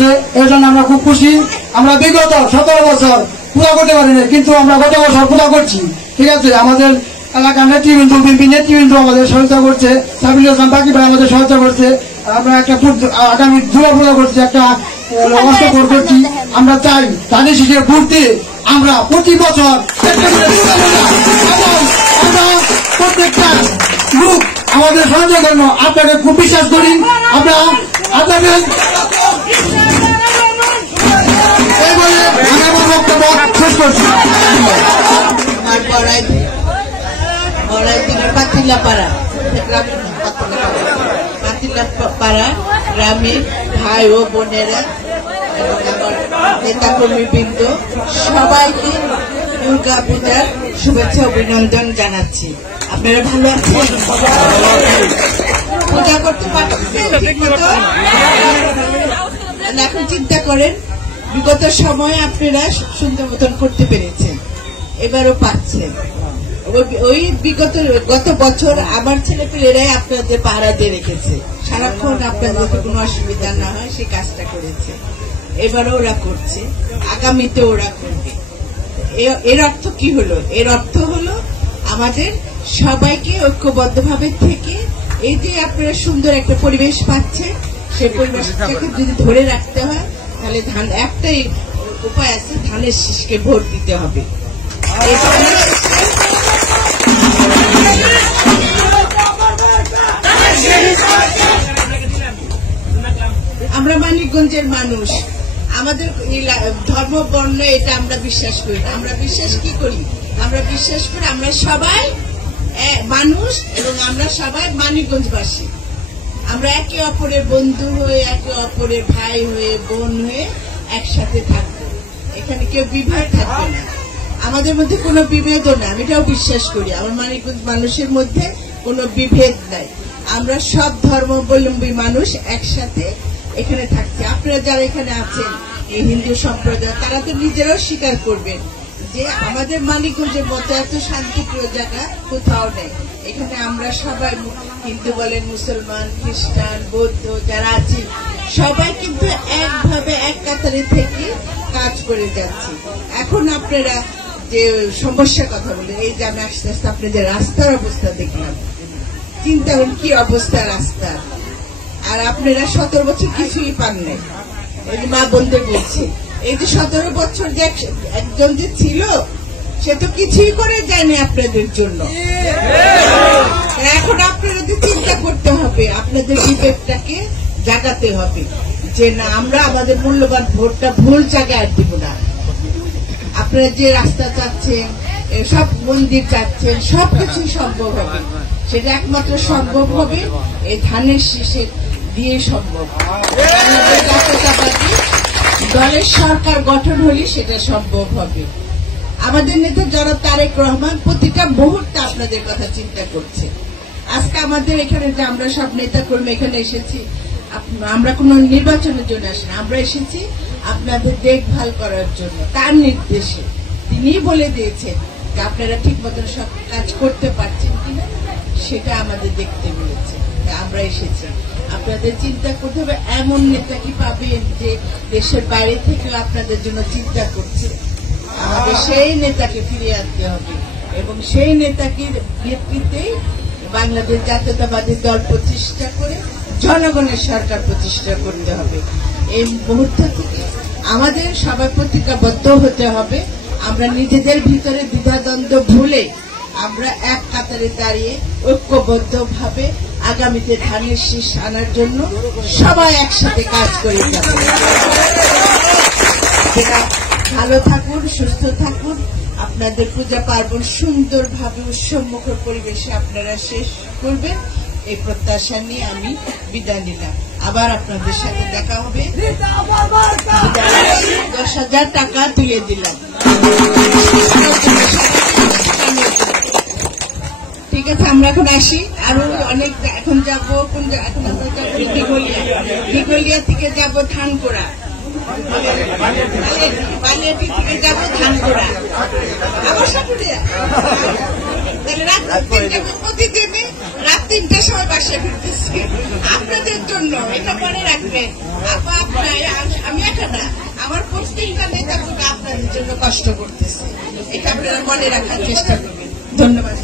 আসছে, এই জন্য আমরা খুব খুশি। আমরা বিগত 17 বছর পুরা করতে পারিনি, কিন্তু আমরা গত বছর পুরা করছি। ঠিক আছে, আমাদের এলাকার নেতৃবৃন্দ, বিএনপি নেতৃবৃন্দ আমাদের সহায়তা করছে, সাবিল হাসান বাকি ভাই আমাদের সহায়তা করছে। আমরা একটা আগামী জুড়া পুরা করছি, একটা অষ্টপ্রহর করছি। আমরা চাই ধানের শীষের ভোট দিয়ে আমরা প্রতি বছর প্রত্যেকটা লোক আমাদের সাহায্য করবো। আপনাকে খুব বিশ্বাস করি, আমরা আপনাদের বক্তব্য শেষ করছি। পাড়া গ্রামে ভাই ও বোনেরা এবং আমার নেতাকর্মীবৃন্দ সবাইকে দুর্গা পূজার শুভেচ্ছা অভিনন্দন জানাচ্ছি। আপনারা ভালো আছেন? পূজা করতে পারছেন? এখন চিন্তা করেন, বিগত সময়ে আপনারা সুন্দর মতন করতে পেরেছেন, এবারও পাচ্ছেন। ওই গত বছর আমার ছেলেপেলেরাই আপনাদের পাহারা দিয়ে রেখেছে, সারাক্ষণ আপনাদের কোনো অসুবিধা না হয় সেই কাজটা করেছে। এবারও ওরা করছে, আগামীতে ওরা করবে। এর অর্থ কি হলো? এর অর্থ হলো আমাদের সবাইকে ঐক্যবদ্ধভাবে থেকে এই যে আপনারা সুন্দর একটা পরিবেশ পাচ্ছেন, সেই পরিবেশটাকে যদি ধরে রাখতে হয় তাহলে একটাই উপায় আছে, ধানের শীষকে ভোট দিতে হবে। আমরা মানিকগঞ্জের মানুষ, আমাদের ধর্ম বর্ণ এটা আমরা বিশ্বাস করি না। আমরা বিশ্বাস কি করি? আমরা বিশ্বাস করি আমরা সবাই মানুষ এবং আমরা সবাই মানিকগঞ্জবাসী। আমরা একে অপরের বন্ধু হয়ে, একে অপরের ভাই হয়ে, বোন হয়ে একসাথে থাকবো। এখানে কেউ বিভেদ থাকবে না, আমাদের মধ্যে কোনো বিভেদও না। আমি এটাও বিশ্বাস করি আমার মানিকগঞ্জ মানুষের মধ্যে কোনো বিভেদ নাই। আমরা সব ধর্মাবলম্বী মানুষ একসাথে এখানে থাকছি। আপনারা যারা এখানে আছেন এই হিন্দু সম্প্রদায়, তারা তো নিজেরাও স্বীকার করবেন যে আমাদের মানিকগঞ্জের মতো এত শান্তিপ্রিয় জায়গা কোথাও নেই। এখানে আমরা সবাই হিন্দু বলেন, মুসলমান, খ্রিস্টান, বৌদ্ধ যারা আছি সবাই কিন্তু একভাবে এক কাতারে থেকে কাজ করে যাচ্ছি। এখন আপনারা যে সমস্যার কথা বলেন, এই যে আমি আস্তে আস্তে আপনাদের রাস্তার অবস্থা দেখলাম, চিন্তা করুন কি অবস্থা রাস্তা। আর আপনারা 17 বছর কিছুই পান নাই। এই যে মা বোনদের বলছি, এই যে 17 বছর যে একজন যে ছিল সে তো কিছুই করে যায়নি আপনাদের জন্য। এখন আপনাদের চিন্তা করতে হবে, আপনাদের বিবেকটাকে জাগাতে হবে যে না, আমরা আমাদের মূল্যবান ভোটটা ভুল জায়গায় দিব না। আপনারা যে রাস্তা চাচ্ছেন, সব মন্দির চাচ্ছেন, সবকিছুই সম্ভব হবে। সেটা একমাত্র সম্ভব হবে এই ধানের শীষের দিয়ে সম্ভব। দলের সরকার গঠন হলে সেটা সম্ভব হবে। আমাদের নেতা জনাব তারেক রহমান প্রতিটা মুহূর্তে আপনাদের কথা চিন্তা করছে। আজকে আমাদের এখানে যে আমরা সব নেতা কর্মী এখানে এসেছি, আমরা কোন নির্বাচনের জন্য আসি না, আমরা এসেছি আপনাদের দেখভাল করার জন্য। তার নির্দেশে তিনি বলে দিয়েছেন যে আপনারা ঠিক মতন সব কাজ করতে পারছেন কিনা সেটা আমাদের দেখতে মিলেছে। আমরা এসেছি, আপনাদের চিন্তা করতে হবে। এমন নেতা কি পাবেন যে দেশের বাইরে থেকে আপনাদের জন্য চিন্তা করছে? আমাদের সেই নেতাকে ফিরিয়ে আনতে হবে এবং সেই নেতাকে নেতৃত্বেই বাংলাদেশ জাতীয়তাবাদী দল প্রতিষ্ঠা করে জনগণের সরকার প্রতিষ্ঠা করতে হবে। এই মুহূর্ত থেকে আমাদের সবাই প্রতিজ্ঞাবদ্ধ হতে হবে। আমরা নিজেদের ভিতরে দ্বিধাদ্বন্দ্ব ভুলে আমরা এক কাতারে দাঁড়িয়ে ঐক্যবদ্ধভাবে আগামীতে ধানের শীষ আনার জন্য সবাই একসাথে কাজ করে যাবে। ভালো থাকুন, সুস্থ থাকুন, আপনাদের পূজা পার্বণ সুন্দরভাবে উৎসবমুখর পরিবেশে আপনারা শেষ করবেন এই প্রত্যাশা নিয়ে আমি বিদায় নিলাম। আবার আপনাদের সাথে দেখা হবে। 10,000 টাকা তুলে দিলাম। ঠিক আছে, আমরা এখন আসি। আরো অনেক এখন যাবো, এখন আমরা যাবো দিঘলিয়া থেকে যাবো ধানকোড়া, বালিয়াটি থেকে যাবো ধানকোড়া, আবার সাপুরিয়া। তাহলে রাত প্রতিদিনে রাত 3টার সময় বাসায় ফিরতেছি আপনাদের জন্য। এটা মনে রাখবেন, আপা আপনার আমি একা না, আমার প্রত্যেকটা নেতা কর্মী আপনাদের জন্য কষ্ট করতেছে। এটা আপনারা মনে রাখার চেষ্টা করবেন। ধন্যবাদ।